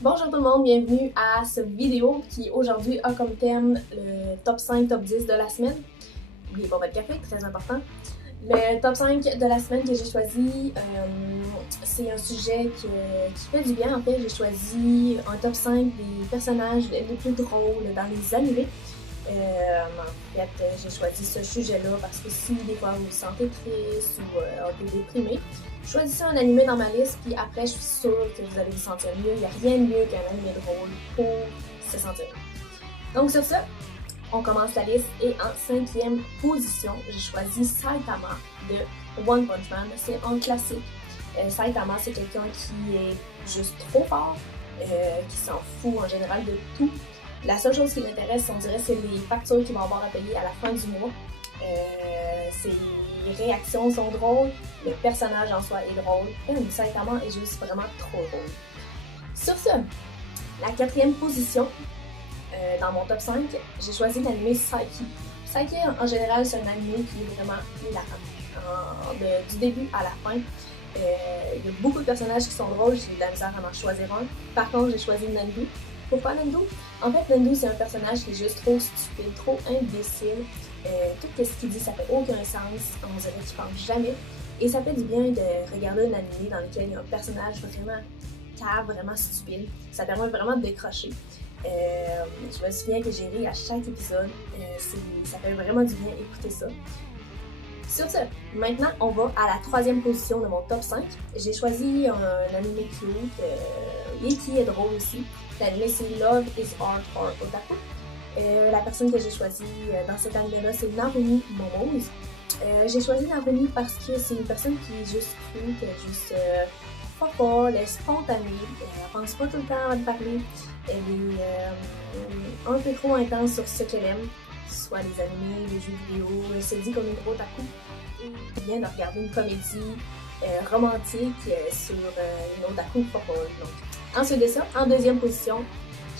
Bonjour tout le monde, bienvenue à cette vidéo qui aujourd'hui a comme thème le top 5, top 10 de la semaine. N'oubliez pas votre café, très important. Le top 5 de la semaine que j'ai choisi, c'est un sujet qui fait du bien en fait. J'ai choisi un top 5 des personnages les plus drôles dans les animés. En fait, j'ai choisi ce sujet-là parce que si des fois vous vous sentez triste ou un peu déprimé, choisissez un animé dans ma liste, puis après, je suis sûre que vous allez vous sentir mieux. Il n'y a rien de mieux qu'un animé drôle pour se sentir mieux. Donc sur ça, on commence la liste et en 5e position, j'ai choisi Saitama de One Punch Man. C'est un classique. Saitama, c'est quelqu'un qui est juste trop fort, qui s'en fout en général de tout. La seule chose qui l'intéresse, on dirait, c'est les factures qu'il va avoir à payer à la fin du mois. Ses réactions sont drôles, le personnage en soi est drôle, et Saitama est juste vraiment trop drôle. Sur ce, la 4e position, dans mon top 5, j'ai choisi l'anime Saiki. Saiki, en général, c'est un anime qui est vraiment hilarant. Du début à la fin, il y a beaucoup de personnages qui sont drôles, j'ai eu de la misère à en choisir un. Par contre, j'ai choisi Nandu. Pourquoi Nandu? En fait, Nandu, c'est un personnage qui est juste trop stupide, trop imbécile. Tout ce qu'il dit, ça fait aucun sens. On dirait qu'il pense jamais. Et ça fait du bien de regarder un anime dans lequel il y a un personnage vraiment cave, vraiment stupide. Ça permet vraiment de décrocher. Je me souviens que j'ai ri à chaque épisode. Ça fait vraiment du bien écouter ça. Sur ce, maintenant on va à la 3e position de mon top 5. J'ai choisi un anime cute et qui est drôle aussi. L'anime c'est Love is Hard for Otaku. La personne que j'ai choisie dans cet anime-là, c'est Narumi Momose. J'ai choisi Narumi parce que c'est une personne qui est juste cute, juste pas folle, elle est spontanée, elle pense pas tout le temps avant de parler, elle est un peu trop intense sur ce qu'elle aime, que ce soit les animés, les jeux vidéo, elle se dit comme une gros otaku. Elle vient de regarder une comédie romantique sur une otaku pas folle. Donc, ensuite de ça, en 2e position,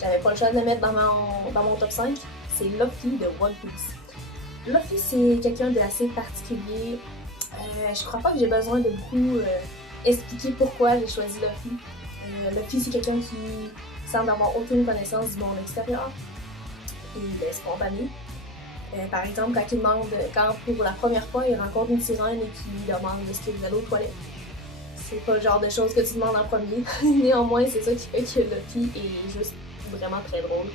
j'avais pas le choix de le mettre dans mon top 5, c'est Luffy de One Piece. Luffy, c'est quelqu'un d'assez particulier. Je crois pas que j'ai besoin de beaucoup expliquer pourquoi j'ai choisi Luffy. Luffy, c'est quelqu'un qui semble avoir aucune connaissance du monde extérieur. Il est spontané. Par exemple, quand pour la première fois, il rencontre une sirène et qu'il lui demande est-ce qu'il veut aller aux toilettes. C'est pas le genre de choses que tu demandes en premier. Néanmoins, c'est ça qui fait que Luffy est juste vraiment très drôle.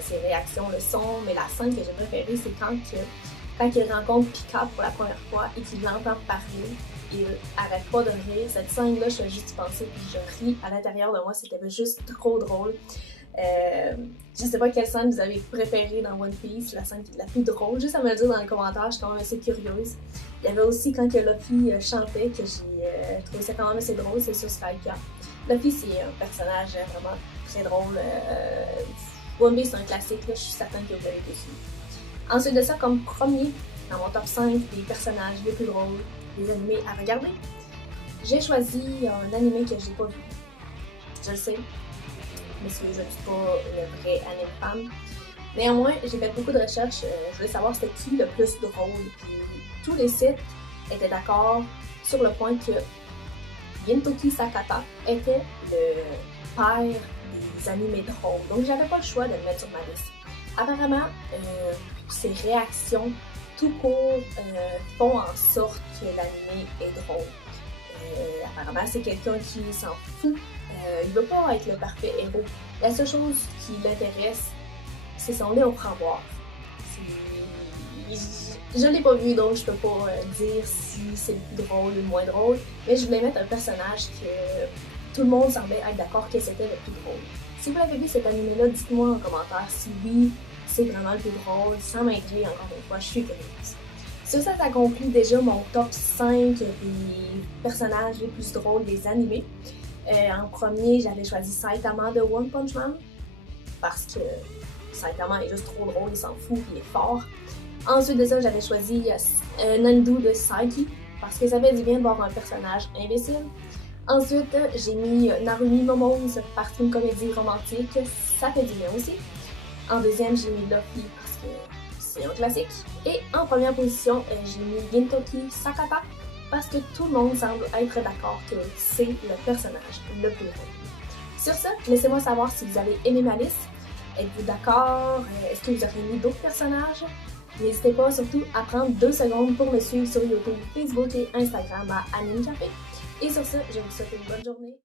Ses réactions le sont, mais la scène que j'ai préférée, c'est quand il rencontre Pika pour la première fois et qu'il l'entend parler, il arrête pas de rire. Cette scène-là, je fais juste y penser puis je ris à l'intérieur de moi, c'était juste trop drôle. Je sais pas quelle scène vous avez préférée dans One Piece, la scène la plus drôle, juste à me le dire dans les commentaires, je suis quand même assez curieuse. Il y avait aussi quand que Luffy chantait que j'ai trouvé ça quand même assez drôle, c'est sur Skypiea. Luffy, c'est un personnage vraiment très drôle. One Piece, c'est un classique, là, je suis certaine que vous l'avez dessus. Ensuite de ça, comme premier dans mon top 5 des personnages les plus drôles, des animés à regarder, j'ai choisi un animé que j'ai pas vu. Je le sais, parce que je ne suis pas une vraie anime fan. Néanmoins, j'ai fait beaucoup de recherches, je voulais savoir c'était qui le plus drôle. Puis tous les sites étaient d'accord sur le point que Gintoki Sakata était le père des animés drôles. Donc j'avais pas le choix de le mettre sur ma liste. Apparemment, ses réactions tout court font en sorte que l'anime est drôle. Apparemment, c'est quelqu'un qui s'en fout. Il veut pas être le parfait héros. La seule chose qui l'intéresse, c'est son lait aux framboises. Je l'ai pas vu, donc je peux pas dire si c'est le plus drôle ou le moins drôle, mais je voulais mettre un personnage que tout le monde semblait être d'accord que c'était le plus drôle. Si vous l'avez vu cet anime-là, dites-moi en commentaire si oui, c'est vraiment le plus drôle, sans m'inquiéter encore une fois, je suis curieuse. Sur ça, ça conclut déjà mon top 5 des personnages les plus drôles des animés. En premier, j'avais choisi Saitama de One Punch Man, parce que Saitama est juste trop drôle, il s'en fout, il est fort. Ensuite de ça, j'avais choisi Nandu de Saiki, parce que ça fait du bien de voir un personnage imbécile. Ensuite, j'ai mis Narumi Momose, parce qu'une comédie romantique, ça fait du bien aussi. En deuxième, j'ai mis Luffy, parce que c'est un classique. Et en première position, j'ai mis Gintoki Sakata, parce que tout le monde semble être d'accord que c'est le personnage le plus drôle. Sur ce, laissez-moi savoir si vous avez aimé ma liste. Êtes-vous d'accord? Est-ce que vous auriez mis d'autres personnages? N'hésitez pas surtout à prendre 2 secondes pour me suivre sur YouTube, Facebook et Instagram à Anime Café. Et sur ce, je vous souhaite une bonne journée.